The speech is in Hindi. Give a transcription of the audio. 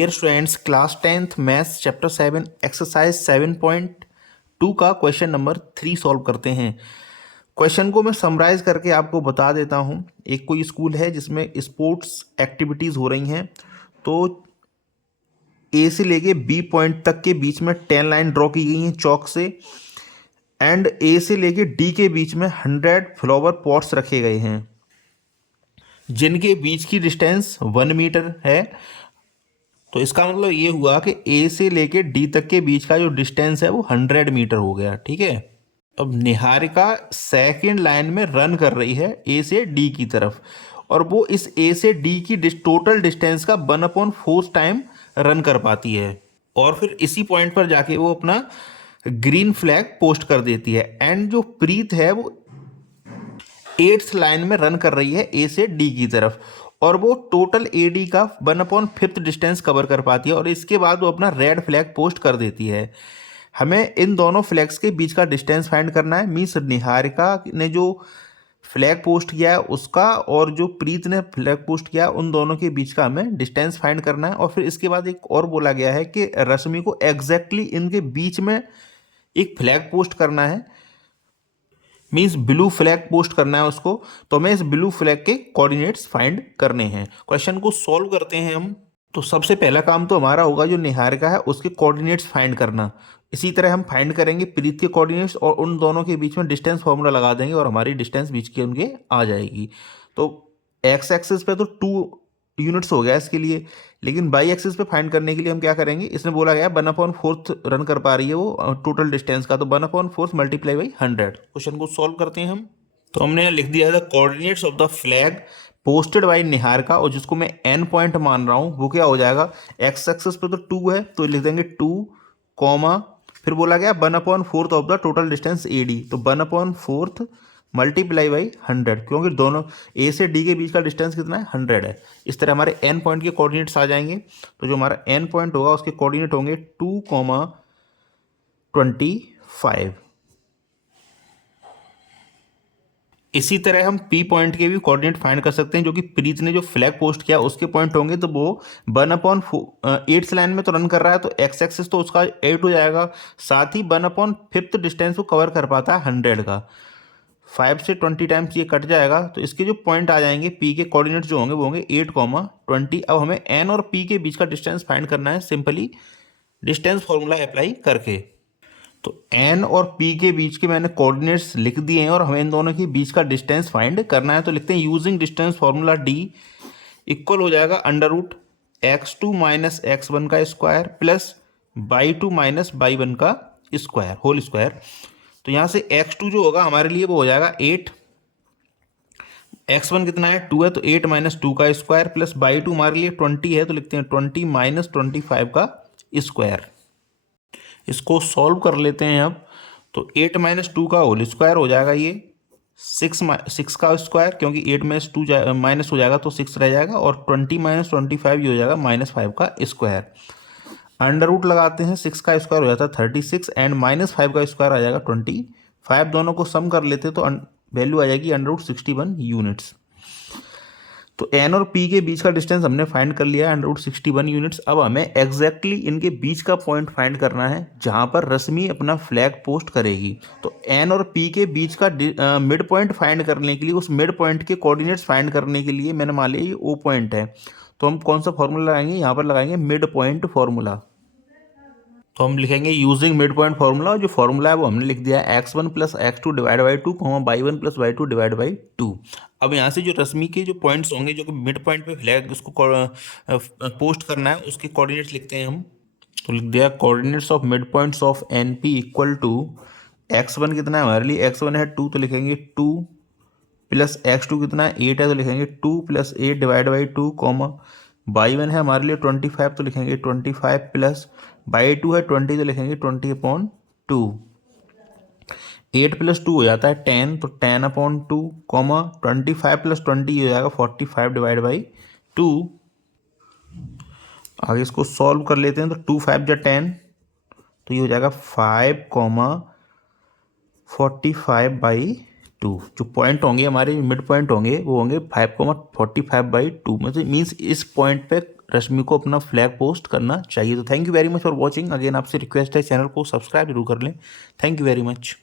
Dear students, class 10th maths chapter 7 exercise 7.2 का क्वेश्चन नंबर 3 सॉल्व करते हैं। क्वेश्चन को मैं समराइज करके आपको बता देता हूं। एक कोई स्कूल है जिसमें स्पोर्ट्स एक्टिविटीज़ हो रही हैं, तो ए से लेके बी पॉइंट तक के बीच में 10 लाइन ड्रॉ की गई हैं चौक से, एंड ए से लेके डी के बीच में 100 फ्लावर पॉट्स रखे गए हैं जिनके बीच की डिस्टेंस 1 मीटर है। तो इसका मतलब ये हुआ कि ए से लेके डी तक के बीच का जो डिस्टेंस है वो 100 मीटर हो गया। ठीक है, अब निहारिका सेकंड लाइन में रन कर रही है ए से डी की तरफ, और वो इस ए से डी की टोटल डिस्टेंस का 1/4 टाइम रन कर पाती है, और फिर इसी पॉइंट पर जाके वो अपना ग्रीन फ्लैग पोस्ट कर देती है। एंड जो प्रीत है वो 8th लाइन में रन कर रही है ए से डी की तरफ, और वो टोटल ए डी का 1/5 डिस्टेंस कवर कर पाती है, और इसके बाद वो अपना रेड फ्लैग पोस्ट कर देती है। हमें इन दोनों फ्लैग्स के बीच का डिस्टेंस फाइंड करना है। मीन्स निहारिका ने जो फ्लैग पोस्ट किया है उसका और जो प्रीत ने फ्लैग पोस्ट किया है उन दोनों के बीच का हमें डिस्टेंस फाइंड करना है। और फिर इसके बाद एक और बोला गया है कि रश्मि को एग्जैक्टली इनके बीच में एक फ्लैग पोस्ट करना है, मीन्स ब्लू फ्लैग पोस्ट करना है उसको। तो हमें इस ब्लू फ्लैग के कोऑर्डिनेट्स फाइंड करने हैं। क्वेश्चन को सॉल्व करते हैं हम। तो सबसे पहला काम तो हमारा होगा जो निहारिका है उसके कोऑर्डिनेट्स फाइंड करना। इसी तरह हम फाइंड करेंगे प्रीत के कोऑर्डिनेट्स और उन दोनों के बीच में डिस्टेंस फार्मूला लगा देंगे और हमारी डिस्टेंस बीच के उनके आ जाएगी। तो एक्स एक्सिस पे तो 2 यूनिट्स हो गया इसके लिए, लेकिन बाई एक्सिस पे फाइंड करने के लिए हम क्या करेंगे, इसमें बोला गया 1/4 रन कर पा रही है वो टोटल डिस्टेंस का, तो 1/4 मल्टीप्लाई बाई 100। क्वेश्चन को सॉल्व करते हैं हम। तो हमने यहाँ लिख दिया था coordinates of the flag posted by Niharika, और जिसको मैं एन पॉइंट मान रहा हूँ वो क्या हो जाएगा, एक्स एक्सिस पे तो 2 है तो लिख देंगे 2 कॉमा, फिर बोला गया 1/4 of the total distance A D, तो 1/4 मल्टीप्लाई बाई 100, क्योंकि दोनों ए से डी के बीच का डिस्टेंस कितना है, 100 है। इस तरह हमारे एन पॉइंट के कोऑर्डिनेट्स आ जाएंगे। तो जो हमारा एन पॉइंट होगा उसके कोऑर्डिनेट होंगे 2,25। इसी तरह हम पी पॉइंट के भी कोऑर्डिनेट फाइंड कर सकते हैं, जो कि प्रीत ने जो फ्लैग पोस्ट किया उसके पॉइंट होंगे, तो वो 1/8 लाइन में तो रन कर रहा है, तो एक्स एक्सिस तो उसका 8 हो जाएगा, साथ ही 1/5 डिस्टेंस को कवर कर पाता है 100 का। 5 से 20 टाइम्स ये कट जाएगा, तो इसके जो पॉइंट आ जाएंगे पी के कोऑर्डिनेट्स जो होंगे वो होंगे 8,20। अब हमें एन और पी के बीच का डिस्टेंस फाइंड करना है सिंपली डिस्टेंस फॉर्मूला अप्लाई करके। तो एन और पी के बीच के मैंने कोऑर्डिनेट्स लिख दिए हैं और हमें इन दोनों के बीच का डिस्टेंस फाइंड करना है। तो लिखते हैं using distance formula D equal हो जाएगा √x2 माइनस x1 का square plus y2 minus y1 का स्क्वायर होल स्क्वायर। तो यहाँ से x2 जो होगा हमारे लिए वो हो जाएगा 8, x1 कितना है 2 है तो 8 माइनस 2 का स्क्वायर प्लस y2 हमारे लिए 20 है तो लिखते हैं 20 माइनस 25 का स्क्वायर। इसको सॉल्व कर लेते हैं अब। तो 8 माइनस 2 का होल स्क्वायर हो जाएगा ये 6 का स्क्वायर, क्योंकि 8 माइनस 2 माइनस हो जाएगा तो 6 रह जाएगा, और 20 माइनस 25 ये हो जाएगा -5 का स्क्वायर। अंडर रूट लगाते हैं, 6 का स्क्वायर हो जाता है 36 एंड -5 का स्क्वायर आ जाएगा 25। दोनों को सम कर लेते तो वैल्यू आ जाएगी √61 यूनिट्स। तो एन और पी के बीच का डिस्टेंस हमने फाइंड कर लिया है √61 यूनिट्स। अब हमें एग्जैक्टली इनके बीच का पॉइंट फाइंड करना है जहां पर रश्मि अपना फ्लैग पोस्ट करेगी। तो एन और पी के बीच का मिड पॉइंट फाइंड करने के लिए, उस मिड पॉइंट के कोऑर्डिनेट्स फाइंड करने के लिए मैंने मान लिया ये ओ पॉइंट है, तो हम कौन सा फॉर्मूला लगाएंगे, यहाँ पर लगाएंगे मिड पॉइंट फॉर्मूला। तो हम लिखेंगे यूजिंग मिड पॉइंट फॉर्मूला, जो फॉर्मूला है वो हमने लिख दिया है x1 plus x2 divide by 2 y1 plus y2 divide by 2। अब यहाँ से जो रश्मि के जो पॉइंट्स होंगे जो कि मिड पॉइंट पे फ्लैग उसको पोस्ट करना है उसके कोऑर्डिनेट्स लिखते हैं हम। तो लिख दिया coordinates of mid points of N P equal to x1 कितना है हमारे लिए, x1 है 2 तो लिखेंगे 2 प्लस x2 कितना है 8 है तो लिखेंगे 2 प्लस 8 डिवाइड बाई 2 y1 है हमारे लिए 25 तो लिखेंगे 25 प्लस y2 है 20 तो लिखेंगे 20/2। 8 प्लस 2 हो जाता है 10 तो 10/2 25 प्लस 20 हो जाएगा 45 डिवाइड बाई 2। आगे इसको सॉल्व कर लेते हैं। तो 2 5 जा 10 तो ये हो जाएगा 5,45/2। जो पॉइंट होंगे हमारे मिड पॉइंट होंगे वो होंगे 5,45/2 में। तो मीन्स इस पॉइंट पे रश्मि को अपना फ्लैग पोस्ट करना चाहिए। तो thank you very much for watching. Again आपसे रिक्वेस्ट है चैनल को सब्सक्राइब जरूर कर लें। Thank you very much.